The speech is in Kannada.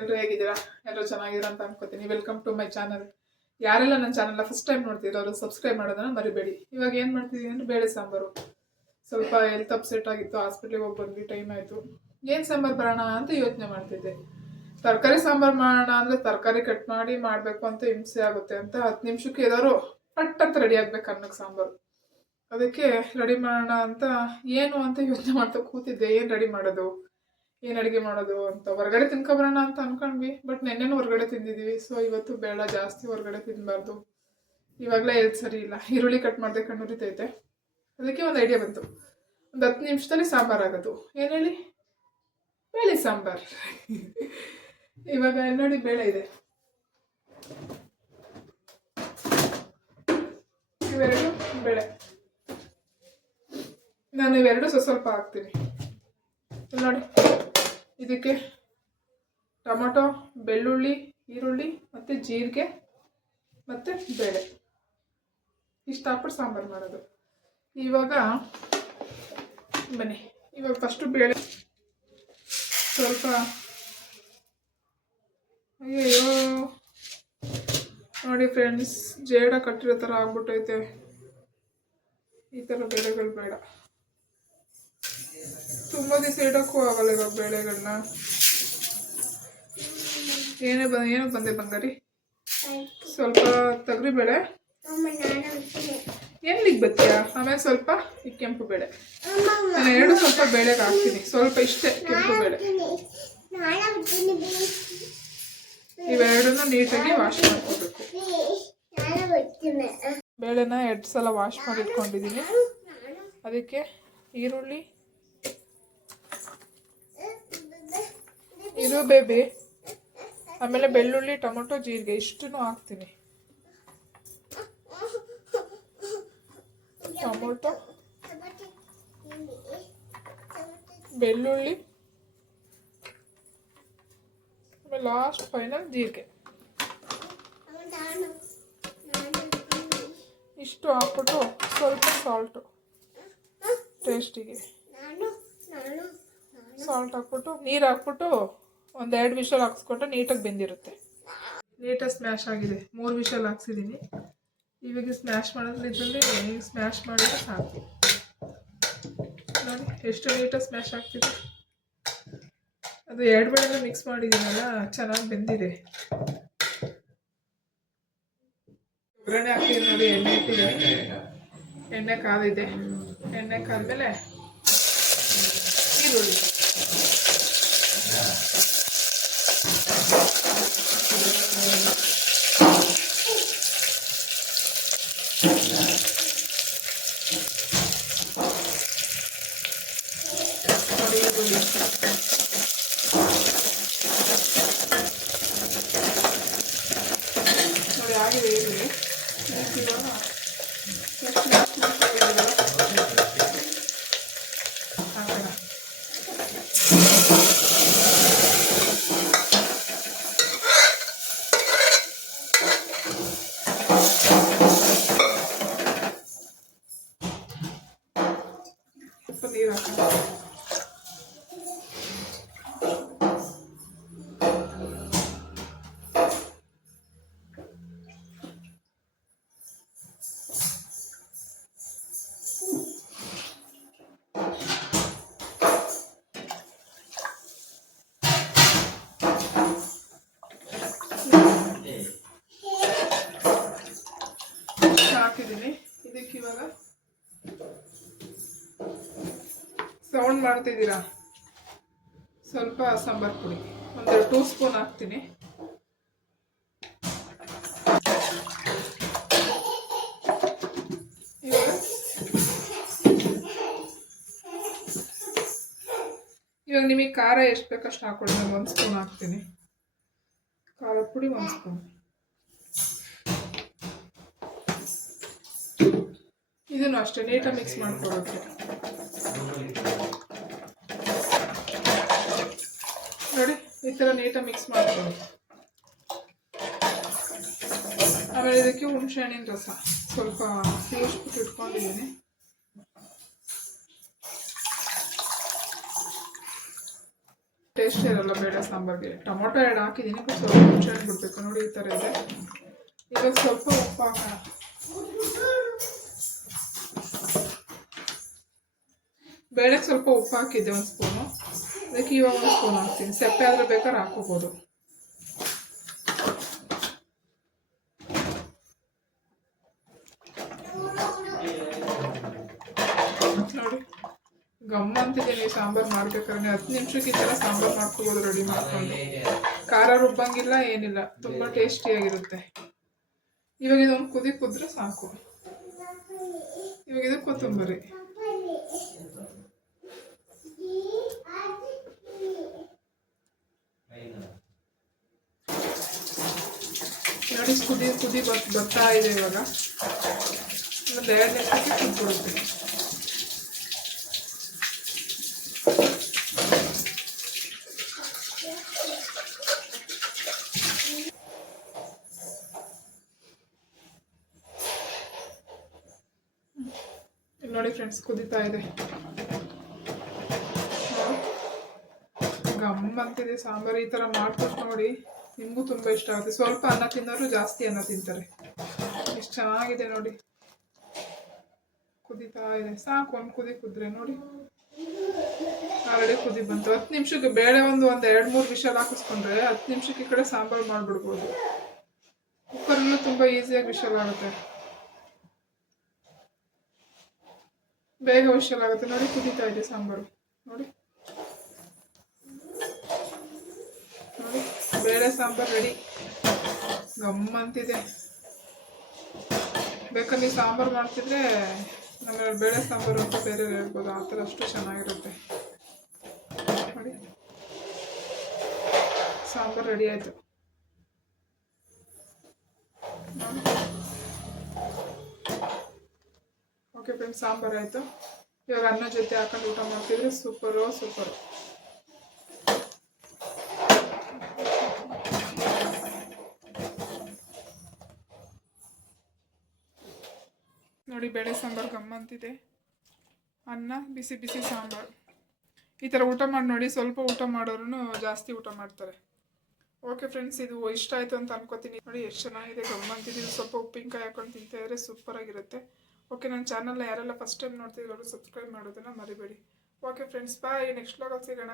ಎಲ್ಲರೂ ಹೇಗಿದ್ದೀರಾ? ಎಲ್ಲರೂ ಚೆನ್ನಾಗಿದ್ದೀರಾ ಅಂತ ಅನ್ಕೋತೀನಿ. Welcome to my channel. ಯಾರೆಲ್ಲ ನನ್ನ ಚಾನಲ್ನ ಫಸ್ಟ್ ಟೈಮ್ ನೋಡ್ತಿದ್ರು ಅವರು ಸಬ್ಸ್ಕ್ರೈಬ್ ಮಾಡೋದನ್ನ ಮರಿಬೇಡಿ. ಇವಾಗ ಏನು ಮಾಡ್ತಿದ್ದೀನಿ ಅಂದರೆ ಬೇಳೆ ಸಾಂಬಾರು. ಸ್ವಲ್ಪ ಹೆಲ್ತ್ ಅಪ್ಸೆಟ್ ಆಗಿತ್ತು, ಹಾಸ್ಪಿಟ್ಲಿಗೆ ಹೋಗಿ ಬಂದು ಟೈಮ್ ಆಯಿತು. ಏನು ಸಾಂಬಾರು ಬರೋಣ ಅಂತ ಯೋಚನೆ ಮಾಡ್ತಿದ್ದೆ. ತರಕಾರಿ ಸಾಂಬಾರು ಮಾಡೋಣ ಅಂದರೆ ತರಕಾರಿ ಕಟ್ ಮಾಡಿ ಮಾಡಬೇಕು ಅಂತ ಹಿಂಸೆ ಆಗುತ್ತೆ ಅಂತ 10 ನಿಮಿಷಕ್ಕೆ ಏನಾದ್ರು ಪಟ್ ಅಂತ ರೆಡಿ ಆಗ್ಬೇಕು ಅನ್ನಕ್ಕೆ ಸಾಂಬಾರು. ಅದಕ್ಕೆ ರೆಡಿ ಮಾಡೋಣ ಅಂತ ಏನು ಅಂತ ಯೋಚನೆ ಮಾಡ್ತಾ ಕೂತಿದ್ದೆ. ಏನು ರೆಡಿ ಮಾಡೋದು, ಏನು ಅಡುಗೆ ಮಾಡೋದು ಅಂತ. ಹೊರಗಡೆ ತಿನ್ಕೊಬರೋಣ ಅಂತ ಅನ್ಕೊಂಡ್ವಿ, ಬಟ್ ನೆನ್ನೆನೂ ಹೊರಗಡೆ ತಿಂದಿದ್ದೀವಿ. ಸೊ ಇವತ್ತು ಬೇಡ, ಜಾಸ್ತಿ ಹೊರಗಡೆ ತಿನ್ನಬಾರ್ದು, ಇವಾಗಲೇ ಹೆಲ್ತ್ ಸರಿ ಇಲ್ಲ. ಈರುಳ್ಳಿ ಕಟ್ ಮಾಡಿದೆ, ಕಣ್ಣುರಿತೈತೆ. ಅದಕ್ಕೆ ಒಂದು ಐಡಿಯಾ ಬಂತು, ಒಂದು 10 ನಿಮಿಷದಲ್ಲಿ ಸಾಂಬಾರು ಆಗೋದು. ಏನು ಹೇಳಿ, ಬೇಳೆ ಸಾಂಬಾರು. ಇವಾಗ ನೋಡಿ ಬೇಳೆ ಇದೆ, ಇವೆರಡು ಬೇಳೆ. ನಾನು ಇವೆರಡು ಸ್ವಲ್ಪ ಹಾಕ್ತೀನಿ ನೋಡಿ. ಇದಕ್ಕೆ ಟೊಮೊಟೊ, ಬೆಳ್ಳುಳ್ಳಿ, ಈರುಳ್ಳಿ ಮತ್ತು ಜೀರಿಗೆ ಮತ್ತು ಬೇಳೆ ಇಷ್ಟು ಹಾಕ್ಬಿಟ್ಟು ಸಾಂಬಾರು ಮಾಡೋದು. ಇವಾಗ ಬನ್ನಿ, ಇವಾಗ ಫಸ್ಟು ಬೇಳೆ ಸ್ವಲ್ಪ, ಅಯ್ಯೋ ನೋಡಿ ಫ್ರೆಂಡ್ಸ್, ಜೇಡ ಕಟ್ಟಿರೋ ಥರ ಆಗ್ಬಿಟ್ಟೈತೆ. ಈ ಥರ ಬೇಳೆಗಳು ಬೇಡ, ತುಂಬ ದಿವಸ ಇಡೋಕ್ಕೂ ಆಗಲ್ಲ ಇವಾಗ ಬೇಳೆಗಳನ್ನ. ಏನು ಬಂದೆ ಬಂಗಾರಿ, ಸ್ವಲ್ಪ ತೊಗರಿಬೇಳೆ ಎಲ್ಲಿಗೆ ಬರ್ತೀಯಾ, ಆಮೇಲೆ ಸ್ವಲ್ಪ ಈ ಕೆಂಪು ಬೇಳೆ. ನಾನು ಎರಡು ಸ್ವಲ್ಪ ಬೇಳೆಗೆ ಹಾಕ್ತೀನಿ, ಸ್ವಲ್ಪ ಇಷ್ಟೇ ಕೆಂಪು ಬೇಳೆ. ಇವೆರಡನ್ನ ನೀಟಾಗಿ ವಾಶ್ ಮಾಡ್ಕೋಬೇಕು. ಬೇಳೆನ 2 ಸಲ ವಾಶ್ ಮಾಡಿ ಇಟ್ಕೊಂಡಿದ್ದೀನಿ. ಅದಕ್ಕೆ ಈರುಳ್ಳಿ, ಇದು ಬೇಬಿ, ಆಮೇಲೆ ಬೆಳ್ಳುಳ್ಳಿ, ಟೊಮೊಟೊ, ಜೀರಿಗೆ ಇಷ್ಟನ್ನು ಹಾಕ್ತೀನಿ. ಟೊಮೊಟೊ, ಬೆಳ್ಳುಳ್ಳಿ, ಆಮೇಲೆ ಲಾಸ್ಟ್ ಫೈನಲ್ ಜೀರಿಗೆ. ಇಷ್ಟು ಹಾಕ್ಬಿಟ್ಟು ಸ್ವಲ್ಪ ಸಾಲ್ಟು ಟೇಸ್ಟಿಗೆ, ಸಾಲ್ಟ್ ಹಾಕ್ಬಿಟ್ಟು ನೀರು ಹಾಕ್ಬಿಟ್ಟು ಒಂದು 2 ವಿಷಲ್ ಹಾಕ್ಸ್ಕೊಂಡ್ರೆ ನೀಟಾಗಿ ಬೆಂದಿರುತ್ತೆ. ನೀಟಾಗಿ ಸ್ಮ್ಯಾಶ್ ಆಗಿದೆ, 3 ವಿಷಲ್ ಹಾಕ್ಸಿದ್ದೀನಿ. ಇವಾಗ ಸ್ಮ್ಯಾಶ್ ಮಾಡೋದ್ರಲ್ಲಿ ಸ್ಮ್ಯಾಶ್ ಮಾಡಿದ್ರೆ ಸಾಕು ನೋಡಿ, ಎಷ್ಟು ನೀಟಾಗಿ ಸ್ಮ್ಯಾಶ್ ಆಗ್ತಿದೆ. ಅದು 2 ಬೇಳೆನ ಮಿಕ್ಸ್ ಮಾಡಿದ್ದೀನಲ್ಲ, ಚೆನ್ನಾಗಿ ಬೆಂದಿದೆ. ಒಗ್ಗರಣೆ ಹಾಕ್ತೀನಿ ನೋಡಿ, ಎಣ್ಣೆ ಇಟ್ಟಿದೆ, ಎಣ್ಣೆ ಕಾದಿದೆ. ಎಣ್ಣೆ ಕಾದ್ಮೇಲೆ ಈರುಳ್ಳಿ, ನೋಡಿ ಆಗಿದೆ ಈರುಳ್ಳಿ. ಸ್ವಲ್ಪ ನೀರು ಹಾಕೋಣ. ಹಾಕಿದ್ದೀನಿ. ಇದಕ್ಕೆ ಇವಾಗ ಸೌಂಡ್ ಮಾಡ್ತಿದ್ದೀರಾ, ಸ್ವಲ್ಪ ಸಾಂಬಾರು ಪುಡಿ ಒಂದು 2 ಸ್ಪೂನ್ ಹಾಕ್ತೀನಿ. ಇವಾಗ ನಿಮಗೆ ಖಾರ ಎಷ್ಟು ಬೇಕಷ್ಟು ಹಾಕೊಳ್ಳಿ. ನಾನು 1 ಸ್ಪೂನ್ ಹಾಕ್ತೀನಿ ಖಾರದ ಪುಡಿ, 1 ಸ್ಪೂನ್. ಇದನ್ನು ಅಷ್ಟೇ ನೀಟಾಗಿ ಮಿಕ್ಸ್ ಮಾಡ್ಕೊಬೇಕು ನೋಡಿ, ಈ ಥರ ನೀಟಾಗಿ ಮಿಕ್ಸ್ ಮಾಡ್ಕೊಳ್ಳಿ. ಆಮೇಲೆ ಇದಕ್ಕೆ ಹುಣಸೆ ಹಣ್ಣಿನ ರಸ ಸ್ವಲ್ಪ ಸೇರಿಸ್ಬಿಟ್ಟು ಇಟ್ಕೊಂಡಿದ್ದೀನಿ. ಟೇಸ್ಟ್ ಇರಲ್ಲ ಬೇಳೆ ಸಾಂಬಾರ್ಗೆ. ಟೊಮೊಟೊ ಎರಡು ಹಾಕಿದ್ದೀನಿ, ಸ್ವಲ್ಪ ಹುಣಸೆಹಣ್ಣು ಬಿಡಬೇಕು ನೋಡಿ, ಈ ಥರ ಇದೆ. ಇವಾಗ ಸ್ವಲ್ಪ ಉಪ್ಪು ಹಾಕೋಣ. ಬೇಳೆಗೆ ಸ್ವಲ್ಪ ಉಪ್ಪು ಹಾಕಿದ್ದೆ, 1 ಸ್ಪೂನು. ಅದಕ್ಕೆ ಇವಾಗ 1 ಸ್ಪೂನ್ ಹಾಕ್ತೀನಿ. ಸೆಪ್ಪೆ ಆದರೆ ಬೇಕಾದ್ರೆ ಹಾಕೋಬೋದು. ನೋಡಿ ಗಮ್ಮಂತಿದ್ದೀನಿ ಸಾಂಬಾರು ಮಾಡ್ಬೇಕಾದ್ರೆ. 10 ನಿಮಿಷಕ್ಕೆ ಈ ಥರ ಸಾಂಬಾರು ಮಾಡ್ಕೋಬೋದು ರೆಡಿ ಮಾಡ್ಕೊಂಡು. ಖಾರ ರುಬ್ಬಂಗಿಲ್ಲ, ಏನಿಲ್ಲ, ತುಂಬ ಟೇಸ್ಟಿಯಾಗಿರುತ್ತೆ. ಇವಾಗ ಇದೊಂದು ಕುದಿ ಕುದ್ರೆ ಸಾಕು. ಇವಾಗ ಇದು ಕೊತ್ತಂಬರಿ. ನೋಡಿ ಕುದಿ ಬರ್ತಾ ಇದೆ. ಇವಾಗ ಒಂದು 2 ನಿಮಿಷಕ್ಕೆ ಕುದ್ಬಿಡುತ್ತೆ. ನೋಡಿ ಫ್ರೆಂಡ್ಸ್, ಕುದೀತಾ ಇದೆ. ಗಮ್ಮಂತಿದೆ ಸಾಂಬಾರು. ಈ ಥರ ಮಾಡ್ಕೊಟ್ಟು ನೋಡಿ, ನಿಮಗೂ ತುಂಬ ಇಷ್ಟ ಆಗುತ್ತೆ. ಸ್ವಲ್ಪ ಅನ್ನ ತಿನ್ನೋರು ಜಾಸ್ತಿ ಅನ್ನ ತಿಂತಾರೆ. ಎಷ್ಟು ಚೆನ್ನಾಗಿದೆ ನೋಡಿ. ಕುದೀತಾ ಇದೆ, ಸಾಕು. ಒಂದು ಕುದಿ ಕುದ್ರೆ ನೋಡಿ, ಆಲ್ರೆಡಿ ಕುದಿ ಬಂತು. 10 ನಿಮಿಷಕ್ಕೆ ಬೇಳೆ ಒಂದು 2-3 ವಿಷಲ್ ಹಾಕಿಸ್ಕೊಂಡ್ರೆ 10 ನಿಮಿಷಕ್ಕೆ ಈ ಕಡೆ ಸಾಂಬಾರು ಮಾಡಿಬಿಡ್ಬೋದು. ಕುಕ್ಕರಲ್ಲೂ ತುಂಬ ಈಸಿಯಾಗಿ ವಿಷಲ್ ಆಗುತ್ತೆ, ಬೇಗ ವಿಷಲ್ ಆಗುತ್ತೆ. ನೋಡಿ ಕುದೀತಾ ಇದೆ ಸಾಂಬಾರು. ನೋಡಿ ನೋಡಿ ಬೇಳೆ ಸಾಂಬಾರು ರೆಡಿ. ಗಮ್ಮಂತಿದೆ. ಬೇಕಾದ್ರೆ ನೀವು ಸಾಂಬಾರು ಮಾಡ್ತಿದ್ರೆ ನಮ್ಮಲ್ಲಿ ಬೇಳೆ ಸಾಂಬಾರು ಅಂತ ಬೇರೆ ಹೇಳ್ಬೋದು, ಆ ಥರ ಅಷ್ಟು ಚೆನ್ನಾಗಿರುತ್ತೆ. ನೋಡಿ ಸಾಂಬಾರು ರೆಡಿ ಆಯಿತು. ಓಕೆ ಫ್ರೆಂಡ್ಸ್, ಸಾಂಬಾರು ಆಯಿತು. ಇವಾಗ ಅನ್ನ ಜೊತೆ ಹಾಕೊಂಡು ಊಟ ಮಾಡ್ತಿದ್ರೆ ಸೂಪರು. ನೋಡಿ ಬೇಳೆ ಸಾಂಬಾರು ಗಮ್ಮಂತಿದೆ. ಅನ್ನ, ಬಿಸಿ ಬಿಸಿ ಸಾಂಬಾರು. ಈ ಥರ ಊಟ ಮಾಡಿ ನೋಡಿ. ಸ್ವಲ್ಪ ಊಟ ಮಾಡೋರು ಜಾಸ್ತಿ ಊಟ ಮಾಡ್ತಾರೆ. ಓಕೆ ಫ್ರೆಂಡ್ಸ್, ಇದು ಇಷ್ಟ ಆಯಿತು ಅಂತ ಅನ್ಕೋತೀನಿ. ನೋಡಿ ಎಷ್ಟು ಚೆನ್ನಾಗಿದೆ, ಗಮ್ಮಂತಿದೆ. ಸ್ವಲ್ಪ ಉಪ್ಪಿನಕಾಯಿ ಹಾಕೊಂಡು ತಿಂತಾಯಿದ್ರೆ ಸೂಪರಾಗಿರುತ್ತೆ. ಓಕೆ, ನನ್ನ ಚಾನಲ್ನ ಯಾರೆಲ್ಲ ಫಸ್ಟ್ ಟೈಮ್ ನೋಡ್ತಿದ್ರು ಅವರು ಸಬ್ಸ್ಕ್ರೈಬ್ ಮಾಡೋದನ್ನು ಮರಿಬೇಡಿ. ಓಕೆ ಫ್ರೆಂಡ್ಸ್, ಬಾಯ್. ನೆಕ್ಸ್ಟ್ ವ್ಲಾಗಲ್ಲಿ ಸಿಗೋಣ.